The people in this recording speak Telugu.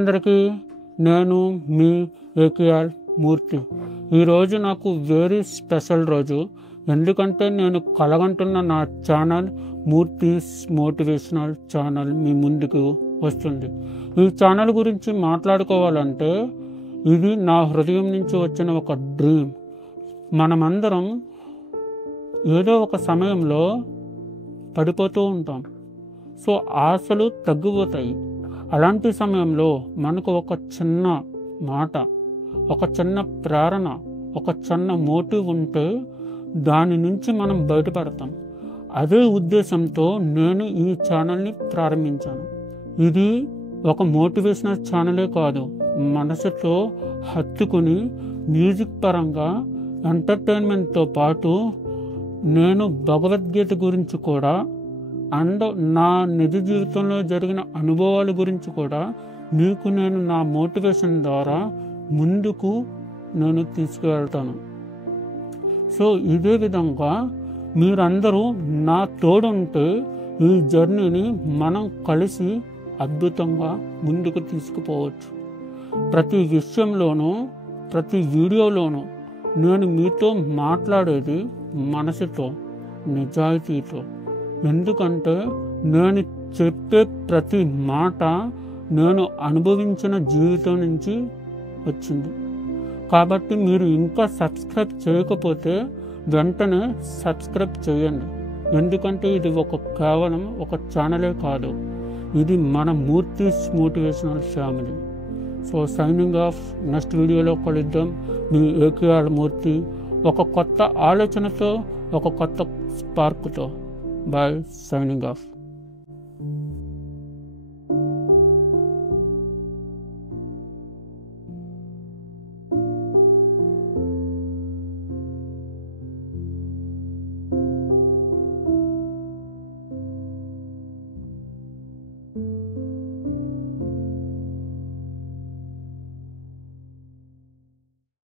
అందరికీ, నేను మీ ఏకేఆర్ మూర్తి. ఈరోజు నాకు వెరీ స్పెషల్ రోజు. ఎందుకంటే నేను కలగంటున్న నా ఛానల్ మూర్తిస్ మోటివేషనల్ ఛానల్ మీ ముందుకు వస్తుంది. ఈ ఛానల్ గురించి మాట్లాడుకోవాలంటే ఇది నా హృదయం నుంచి వచ్చిన ఒక డ్రీమ్. మనమందరం ఏదో ఒక సమయంలో పడిపోతూ ఉంటాం. సో ఆశలు తగ్గిపోతాయి. అలాంటి సమయంలో మనకు ఒక చిన్న మాట, ఒక చిన్న ప్రేరణ, ఒక చిన్న మోటివ్ ఉంటే దాని నుంచి మనం బయటపడతాం. అదే ఉద్దేశంతో నేను ఈ ఛానల్ని ప్రారంభించాను. ఇది ఒక మోటివేషనల్ ఛానలే కాదు, మనసుతో హత్తుకుని మ్యూజిక్ పరంగా ఎంటర్టైన్మెంట్తో పాటు నేను భగవద్గీత గురించి కూడా అండ్ నా నిజ జీవితంలో జరిగిన అనుభవాల గురించి కూడా మీకు నేను నా మోటివేషన్ ద్వారా ముందుకు నేను తీసుకువెళ్తాను. సో ఇదే విధంగా మీరందరూ నా తోడుంటే ఈ జర్నీని మనం కలిసి అద్భుతంగా ముందుకు తీసుకుపోవచ్చు. ప్రతి విషయంలోనూ, ప్రతి వీడియోలోనూ నేను మీతో మాట్లాడేది మనసుతో, నిజాయితీతో. ఎందుకంటే నేను చెప్పే ప్రతి మాట నేను అనుభవించిన జీవితం నుంచి వచ్చింది. కాబట్టి మీరు ఇంకా సబ్స్క్రైబ్ చేయకపోతే వెంటనే సబ్స్క్రైబ్ చేయండి. ఎందుకంటే ఇది కేవలం ఒక ఛానలే కాదు, ఇది మన Murthy's motivational family. So signing off. Next వీడియోలో కలుద్దాం. మీ ఏకేఆర్ మూర్తి ఒక కొత్త ఆలోచనతో, ఒక కొత్త స్పార్క్తో. Bye, signing off.